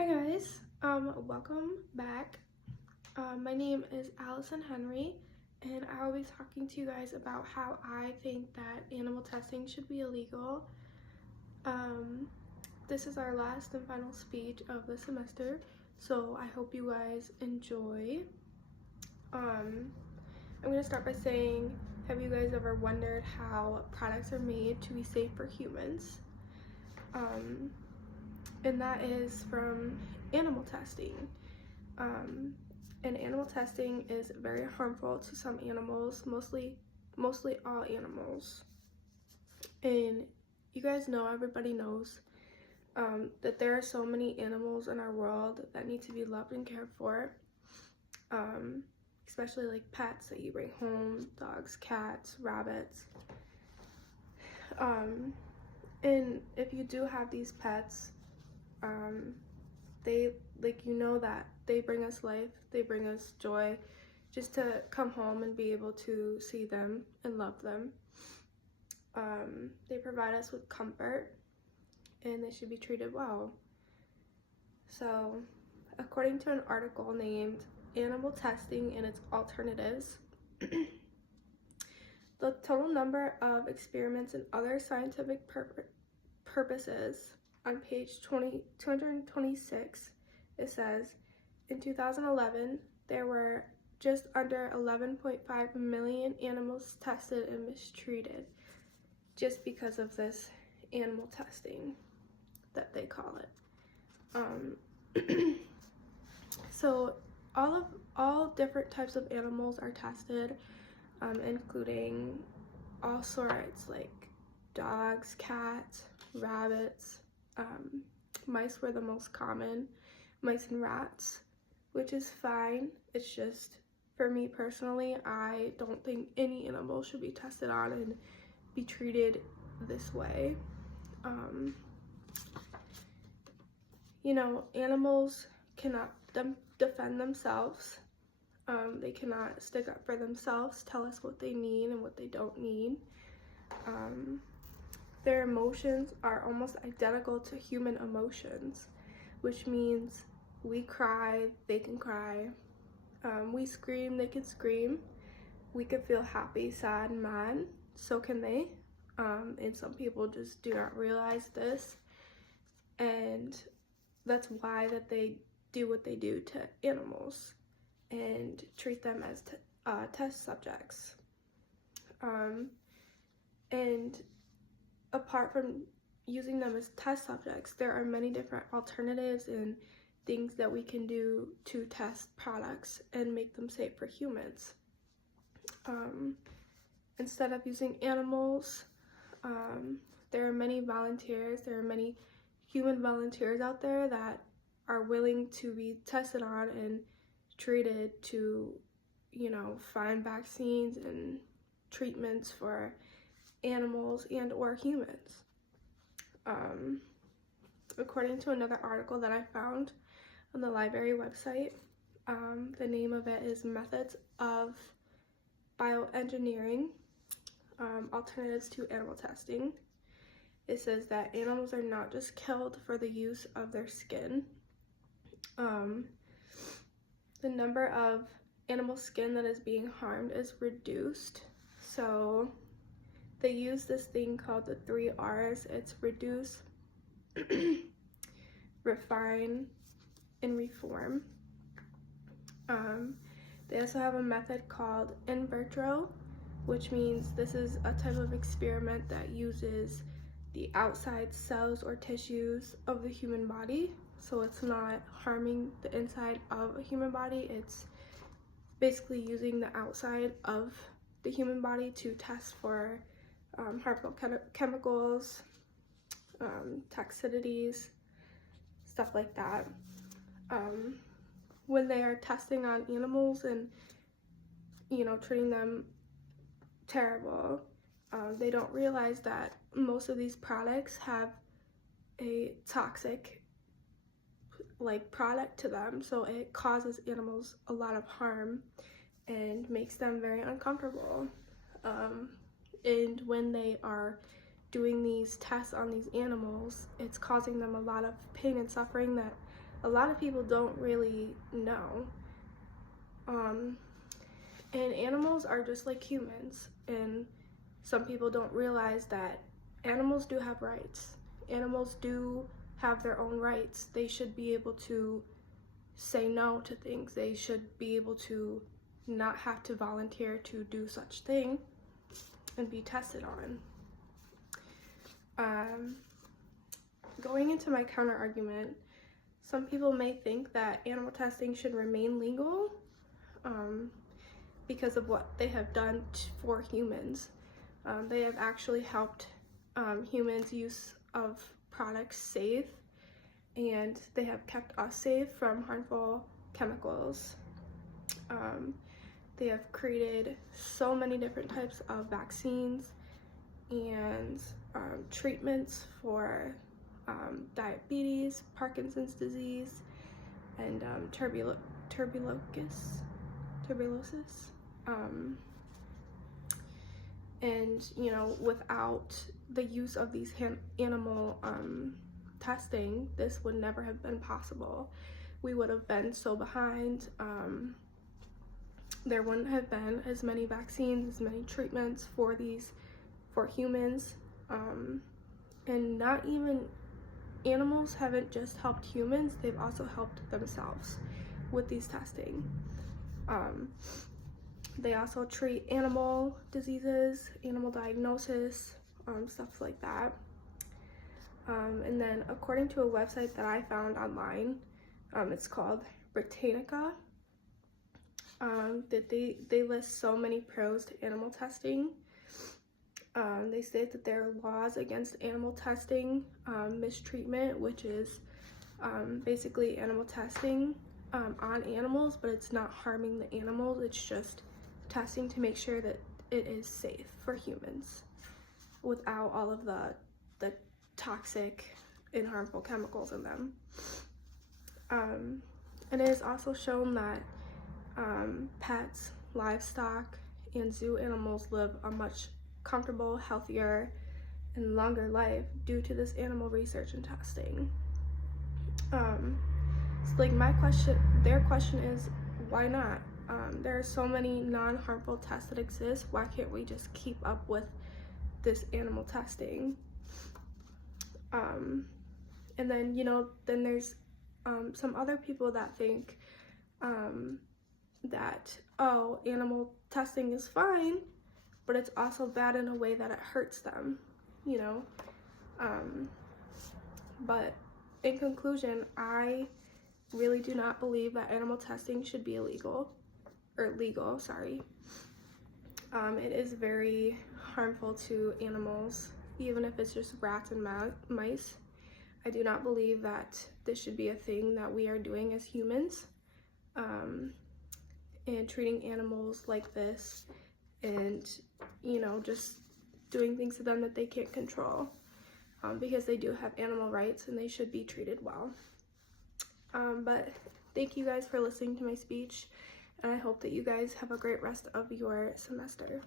Hi guys, welcome back. My name is Allison Henry, and I will be talking to you guys about how I think that animal testing should be illegal. This is our last and final speech of the semester, so I hope you guys enjoy. I'm gonna start by saying, have you guys ever wondered how products are made to be safe for humans? And that is from animal testing. And animal testing is very harmful to some animals, mostly all animals. And you guys know, everybody knows, that there are so many animals in our world that need to be loved and cared for, especially like pets that you bring home, dogs, cats, rabbits. And if you do have these pets, they, like, you know that they bring us life, they bring us joy, just to come home and be able to see them and love them. They provide us with comfort, and they should be treated well. So, according to an article named Animal Testing and Its Alternatives, the total number of experiments and other scientific purposes on page 226, it says, in 2011, there were just under 11.5 million animals tested and mistreated just because of this animal testing that they call it. So all different types of animals are tested, including all sorts, like dogs, cats, rabbits. Mice were the most common, mice and rats, which is fine. It's just, for me personally, I don't think any animal should be tested on and be treated this way. You know, animals cannot defend themselves. They cannot stick up for themselves, tell us what they need and what they don't need. Their emotions are almost identical to human emotions, which means we cry, they can cry. We scream, they can scream. We can feel happy, sad, and mad, so can they. And some people just do not realize this, and that's why that they do what they do to animals and treat them as test subjects. And apart from using them as test subjects, there are many different alternatives and things that we can do to test products and make them safe for humans. Instead of using animals, there are many volunteers, there are many human volunteers out there that are willing to be tested on and treated to, you know, find vaccines and treatments for animals and or humans. According to another article that I found on the library website, the name of it is Methods of Bioengineering, Alternatives to Animal Testing. It says that animals are not just killed for the use of their skin. The number of animal skin that is being harmed is reduced. So they use this thing called the 3 R's. It's reduce, refine, and reform. They also have a method called in vitro, which means this is a type of experiment that uses the outside cells or tissues of the human body. So it's not harming the inside of a human body. It's basically using the outside of the human body to test for harmful chemicals, toxicities, stuff like that. When they are testing on animals and, you know, treating them terrible, they don't realize that most of these products have a toxic product to them, so it causes animals a lot of harm and makes them very uncomfortable. And when they are doing these tests on these animals, it's causing them a lot of pain and suffering that a lot of people don't really know. And animals are just like humans, and some people don't realize that animals do have rights. Animals do have their own rights. They should be able to say no to things. They should be able to not have to volunteer to do such thing and be tested on. Going into my counter argument, some people may think that animal testing should remain legal because of what they have done for humans. They have actually helped humans' use of products safe, and they have kept us safe from harmful chemicals. They have created so many different types of vaccines and treatments for diabetes, Parkinson's disease, and tuberculosis. And you know, without the use of these animal testing, this would never have been possible. We would have been so behind. There wouldn't have been as many vaccines, as many treatments for humans, and not even animals haven't just helped humans, they've also helped themselves with these testing. They also treat animal diseases, animal diagnosis, stuff like that. And then according to a website that I found online, it's called Britannica, that they list so many pros to animal testing. They state that there are laws against animal testing, mistreatment, which is basically animal testing on animals, but it's not harming the animals, it's just testing to make sure that it is safe for humans without all of the toxic and harmful chemicals in them. And it is also shown that pets, livestock, and zoo animals live a much comfortable, healthier, and longer life due to this animal research and testing. So like their question is, why not? There are so many non-harmful tests that exist. Why can't we just keep up with this animal testing? And then, you know, then there's some other people that think that, oh, animal testing is fine, but it's also bad in a way that it hurts them, you know. But in conclusion, I really do not believe that animal testing should be legal. It is very harmful to animals, even if it's just rats and mice. I do not believe that this should be a thing that we are doing as humans, and treating animals like this, and, you know, just doing things to them that they can't control, because they do have animal rights and they should be treated well. But thank you guys for listening to my speech, and I hope that you guys have a great rest of your semester.